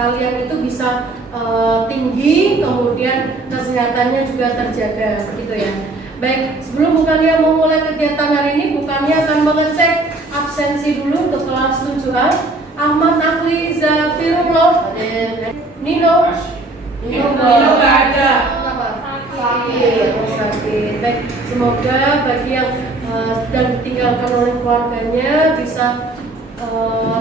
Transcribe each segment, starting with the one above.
kalian itu bisa tinggi, kemudian kesehatannya juga terjaga, gitu ya. Baik, sebelum bukannya memulai kegiatan hari ini, bukannya akan mengecek absensi dulu untuk kelas 7A. Ahmad Akli Zafirullah, Nino nggak ada. Sakit. Baik, semoga bagi yang sedang ditinggalkan oleh keluarganya bisa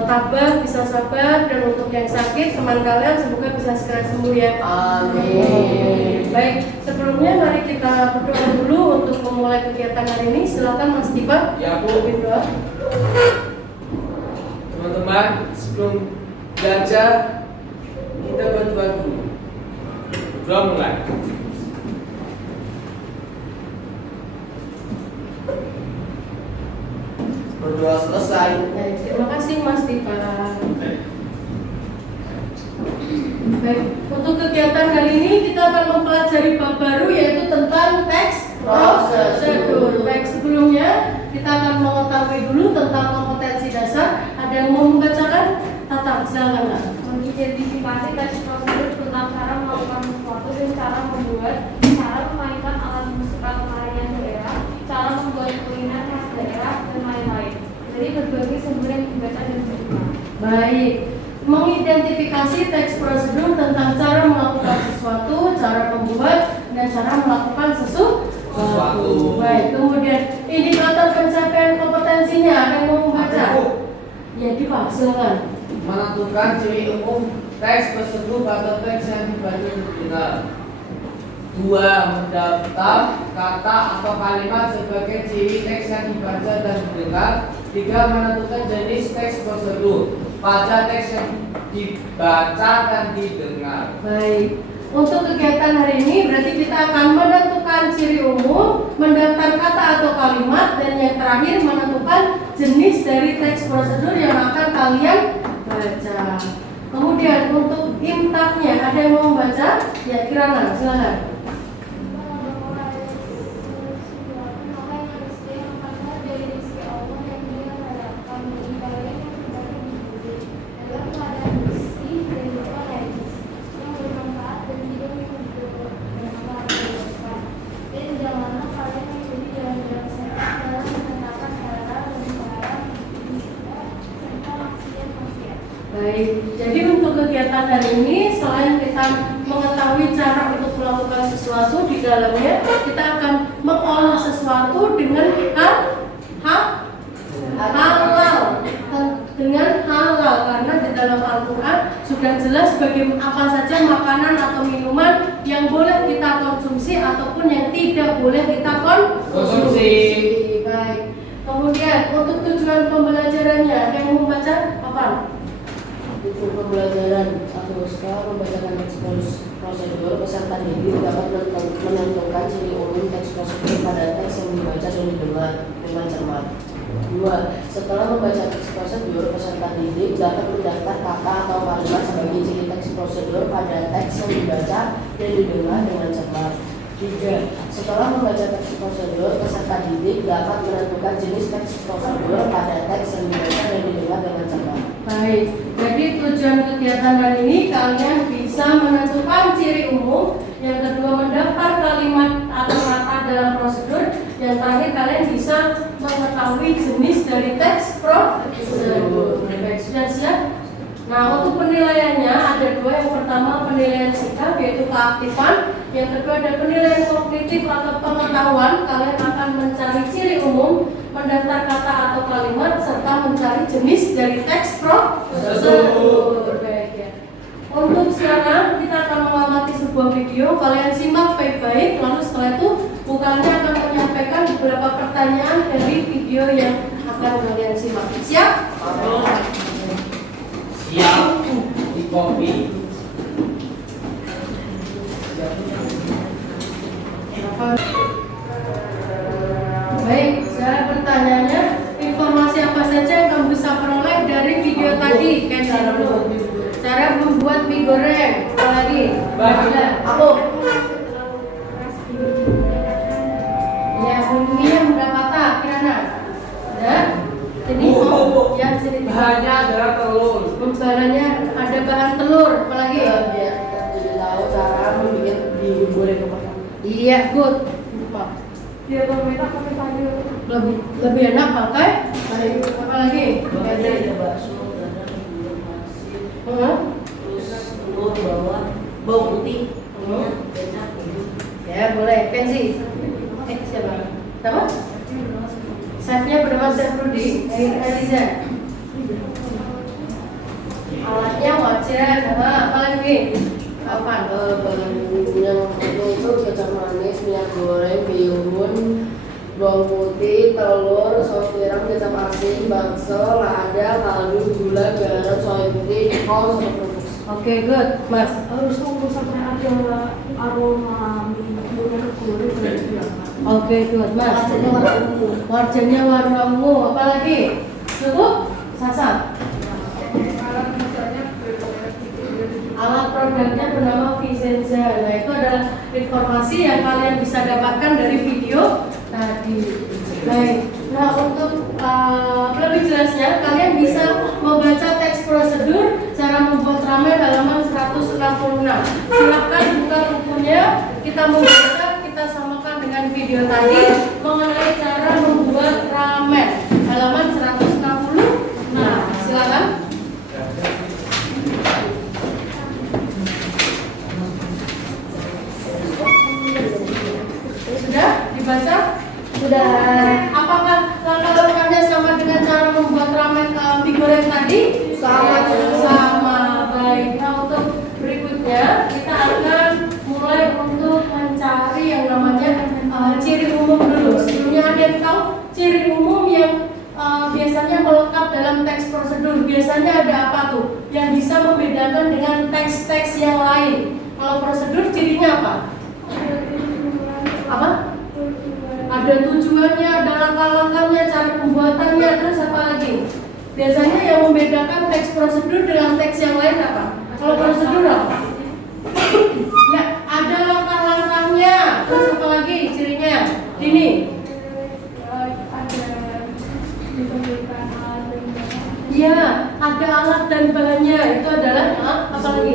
tabah, bisa sabar, dan untuk yang sakit teman kalian semoga bisa segera sembuh ya. Amin. Baik, sebelumnya mari kita berdoa dulu untuk memulai kegiatan hari ini. Silakan Mas Tiba. Ya Bu. Berdoa. Teman-teman, sebelum belajar kita berdoa dulu. Doa mulai. Berdoa selesai. Baik, terima kasih Mas Tiba. Baik, untuk kegiatan hari ini kita akan mempelajari bab baru yaitu tentang teks prosedur. Baik, sebelumnya kita akan mengetahui dulu tentang kompetensi dasar. Ada yang mau membacakan? Tata, silakan Kak. Mengidentifikasi teks prosedur tentang cara melakukan sesuatu dan cara membuat, cara memainkan alat musik atau tarian daerah, cara membuat kuliner khas daerah, dan lain-lain. Dari berbagai sumber yang dibaca dan diterima. Baik, mengidentifikasi teks prosedur tentang cara melakukan sesuatu, cara membuat, dan cara melakukan sesuatu. Baik, kemudian indikator pencapaian kompetensinya, ada yang mau membaca? Ya, Dipa, silakan. Menentukan ciri umum teks prosedur pada teks yang dibaca dan didengar. 2. Mendaftar kata atau kalimat sebagai ciri teks yang dibaca dan didengar. 3. Menentukan jenis teks prosedur pada teks yang dibaca dan didengar. Baik, untuk kegiatan hari ini berarti kita akan menentukan ciri umum, mendaftar kata atau kalimat, dan yang terakhir menentukan jenis dari teks prosedur yang akan kalian baca. Kemudian untuk imtaknya, ada yang mau membaca? Ya, Kirana, silakan. Baik, jadi untuk kegiatan hari ini selain kita mengetahui cara untuk melakukan sesuatu di dalamnya, kita akan mengolah sesuatu dengan halal, karena di dalam Al-Quran sudah jelas bagaimana apa saja makanan atau minuman yang boleh kita konsumsi ataupun yang tidak boleh kita konsumsi. Baik, kemudian untuk tujuan pembelajarannya, ada yang mau membaca apa? Tujuan pembelajaran 1. Setelah membacakan teks prosedur, peserta didik dapat menentukan ciri umum teks prosedur pada teks yang dibaca dan didengar dengan cermat. 2. Setelah membaca teks prosedur, peserta didik dapat mendaftar kata atau kalimat sebagai ciri teks prosedur pada teks yang dibaca dan didengar dengan cermat. 3. Setelah membaca teks prosedur, peserta didik dapat menentukan jenis teks prosedur pada teks yang dibaca dan didengar dengan cermat. Baik, jadi tujuan kegiatan hari ini kalian bisa menentukan ciri umum, yang kedua mendaftar kalimat atau kata dalam prosedur, yang terakhir kalian bisa mengetahui jenis dari teks prosedur. Baik, sudah siap? Nah, untuk penilaiannya ada 2. Yang pertama penilaian sikap yaitu keaktifan, yang kedua ada penilaian kognitif atau pengetahuan. Kalian akan mencari ciri umum, mendaftar kata atau kalimat, serta mencari jenis dari teks prosedur. Baik ya. Untuk sekarang kita akan mengamati sebuah video. Kalian simak baik-baik, lalu setelah itu bukannya akan menyampaikan beberapa pertanyaan dari video yang akan kalian simak. Siap? Siap di kopi. Baik, saya pertanyaannya, informasi apa saja yang kamu bisa peroleh dari video tadi? Cara membuat mie goreng. Apa lagi? Aku. Ya, bumbunya udah patah, Kirana. Udah? Ini yang sini. Bahannya adalah telur. Bahannya ada bahan telur. prosedur, apalagi? Biar kita jadi tahu cara membuat digoreng kemasan. Iya, good. Lupa. Biar pemerintah pakai sayur. Lebih enak pakai sayur, apalagi? Ada bakso, ada gula pasir, terus telur, bawang putih, kecap, gitu. Ya boleh, pensi. Siapa? Siapa? Chefnya bernama Chef Rudy Eliza. Alatnya wajar, apa lagi? Apa? Bahan yang itu kecap manis, minyak goreng, bihun, bawang putih, telur, saus tiram, kecap asin, bakso, lada, kaldu, gula, garam, soy putih, kol, sama kerupuk. Oke, good, Mas. Harus tunggu sampai ada aroma minyak goreng dan Oke, good, Mas. Warnanya warna ungu. Warnanya warna ungu, apa lagi? Cukup? Sasa. Alat produknya bernama Vicenza. Nah, itu adalah informasi yang kalian bisa dapatkan dari video tadi. Baik. Nah, untuk lebih jelasnya, kalian bisa membaca teks prosedur cara membuat ramen halaman 166. Silakan buka bukunya, kita membaca, kita samakan dengan video tadi mengenai cara membuat ramen halaman 160. Nah, silakan. Sudah dibaca? Sudah. Apakah langkah-langkahnya sama dengan cara membuat ramen mie goreng tadi? Sama. Baik. Nah, untuk berikutnya kita akan mulai untuk mencari yang namanya ciri umum dulu. Sebelumnya ada yang tahu ciri umum yang biasanya melekat dalam teks prosedur? Biasanya ada apa tuh yang bisa membedakan dengan teks-teks yang lain? Kalau prosedur cirinya apa? Apa? Ada tujuannya, ada langkah-langkahnya, cara pembuatannya, terus apa lagi? Biasanya yang membedakan teks prosedur dengan teks yang lain apa? Kalau prosedur apa? Ya, ada langkah-langkahnya, terus apa lagi cirinya? Ini. Iya, ada alat dan bahannya. Itu adalah apa lagi?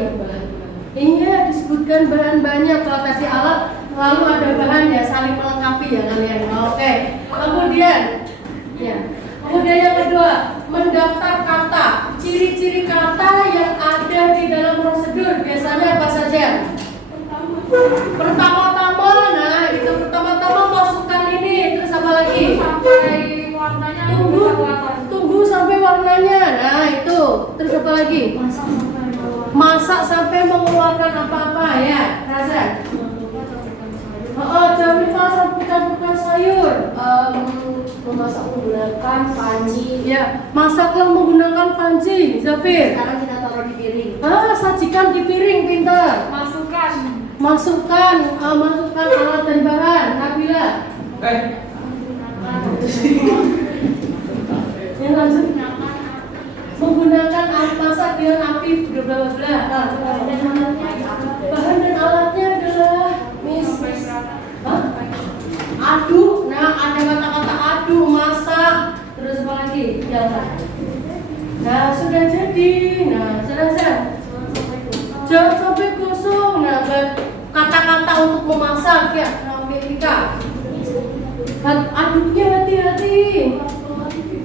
Iya, disebutkan bahan-bahannya. Kalau tadi alat, lalu ada bahan ya, saling melengkapi ya kalian. Oke. Kemudian yang kedua, mendaftar kata. Ciri-ciri kata yang ada di dalam prosedur biasanya apa saja? Pertama-tama, nah itu pertama-tama masukkan ini, terus apa lagi? sampai warnanya Tunggu sampai warnanya. Nah itu, terus apa lagi? Masak sampai mengeluarkan apa-apa ya, Raza? Jangan lupa campurkan sayur. Memasak menggunakan panci. Ya, masaklah menggunakan panci, Zafir. Sekarang kita taruh di piring. Sajikan di piring, pintar. masukkan Masukkan alat dan bahan, Nabila. Yang lanjut. Menggunakan alat masak dengan api bla bla bla. Bahan dan alatnya adalah aduk. Nah, ada kata-kata aduk, masak, terus apa lagi? Jalan. Nah, sudah jadi. Nah, selesai. Jangan sampai gosong. Nah, kata-kata untuk memasak ya, Amerika. Aduknya hati-hati.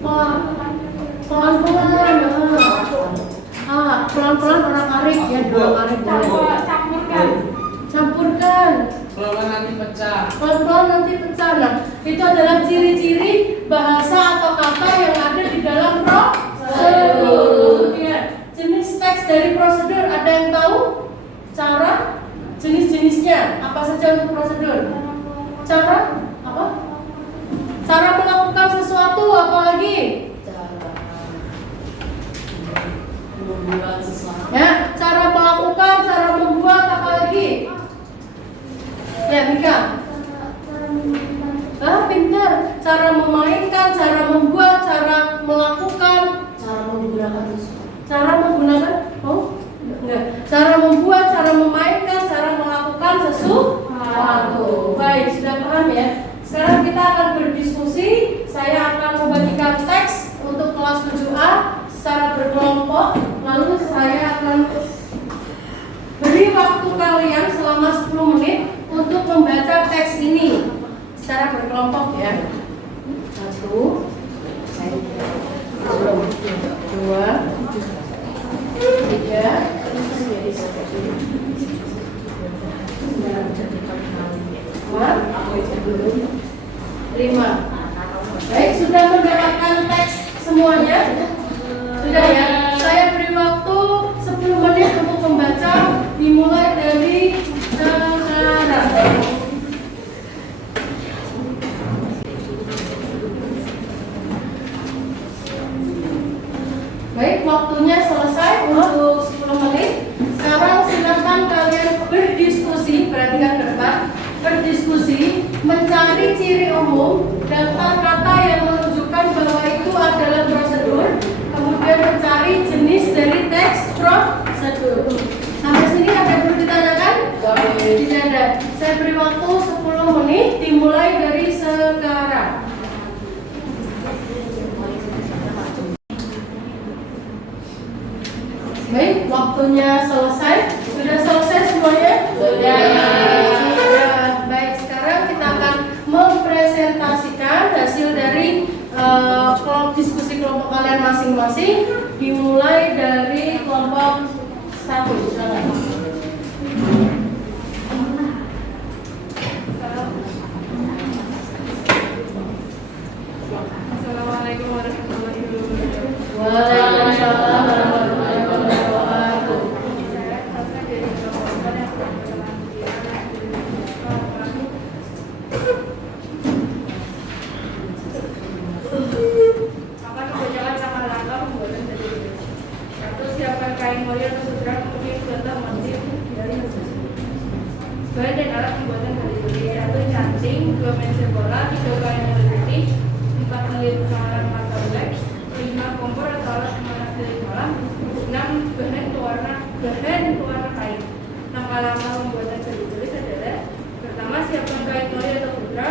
Pelan-pelan. Pelan-pelan orang arik ya, dua arik boleh. Campurkan. Pelan nanti pecah. Pelan-pelan nanti pecah. Nah, itu adalah ciri-ciri bahasa atau kata yang ada di dalam prosedur. Ya. Jenis teks dari prosedur ada yang tahu? Cara, jenis-jenisnya apa saja untuk prosedur? Cara apa? Cara melakukan sesuatu apa lagi? Membuat sesuatu. Ya, cara melakukan, cara membuat apa lagi? Ya, Mika. Pintar. Cara memainkan, cara membuat, cara melakukan, Cara menggunakan sesuatu. cara menggunakan, enggak. Cara membuat, cara memainkan, cara melakukan sesuatu. Baik, sudah paham ya? Sekarang kita akan berdiskusi. Saya akan membagikan teks untuk kelas 7A secara berkelompok. Lalu saya akan secara berkelompok ya. 1, 2, 3, 5. Baik, sudah mendapatkan teks semuanya? Sudah ya? Saya beri waktu 10 menit untuk membaca, dimulai dari sekarang. Baik, waktunya selesai untuk 10 menit. Sekarang silakan kalian berdiskusi, perhatikan ke depan, berdiskusi, mencari ciri umum, daftar kata yang menunjukkan bahwa itu adalah prosedur, kemudian mencari jenis dari teks prosedur. Sampai sini ada yang perlu ditanyakan? Tidak ada. Saya beri waktu 10 menit, dimulai dari sekarang. Baik, waktunya selesai. Sudah selesai semuanya? Sudah. Baik, sekarang kita akan mempresentasikan hasil dari diskusi kelompok kalian masing-masing. Dimulai dari kelompok 1. Silakan. Assalamualaikum warahmatullahi wabarakatuh. Waalaikumsalam warahmatullahi wabarakatuh. Saya dari kelompok yang akan membacakan langkah-langkah pembuatan dari tulis. 1. Siapkan kain mori atau sutra, kemudian contoh motif dari hasil. Bahan dan alat pembuatan dari tulis. 1. Cacing, 2 meja bola, 3 kain yang putih, 4 menit pengawalan mata black, 5 kompor atau alat pemanas dari kolam, 6 bahan pewarna kain. Langkah-langkah pembuatan dari tulis adalah: pertama, siapkan kain mori atau sutra.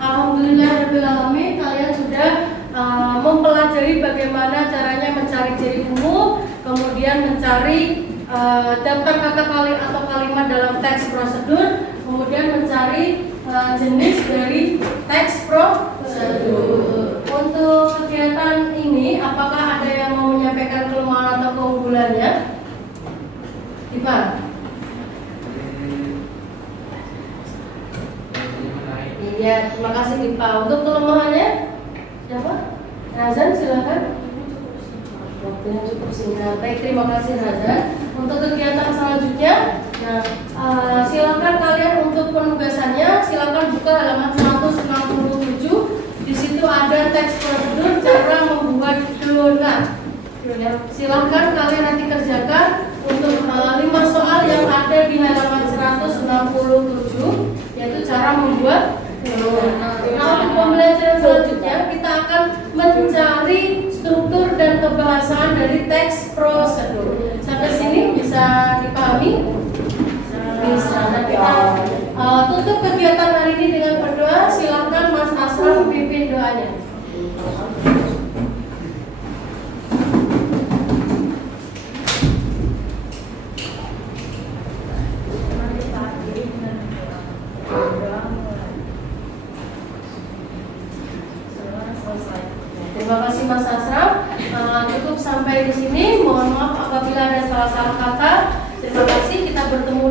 Alhamdulillahirrahmanirrahim, kalian sudah mempelajari bagaimana caranya mencari ciri umum, kemudian mencari daftar kata atau kalimat dalam teks prosedur, kemudian mencari jenis dari teks prosedur. Untuk kegiatan ini, apakah ada yang mau menyampaikan kelemahan atau keunggulannya? Ipan? Iya, terima kasih Dipa. Untuk kelemahannya siapa? Razan, silakan. Waktunya cukup singkat. Baik, terima kasih Razan. Untuk kegiatan selanjutnya, silakan kalian untuk penugasannya, silakan buka halaman 167. Di situ ada teks prosedur cara membuat donat. Silakan kalian nanti kerjakan untuk 5 soal yang ada di halaman 167, yaitu cara membuat donat. Nah, untuk pembelajaran selanjutnya kita akan mencari struktur dan kebahasaan dari teks prosedur. Sampai sini bisa dipahami? Bisa. Nah, kita tutup kegiatan hari ini dengan berdoa. Silakan Mas Asraf pimpin doanya. Terima kasih Mas Asraf. Cukup sampai di sini. Mohon maaf apabila ada salah-salah kata. Terima kasih. Kita bertemu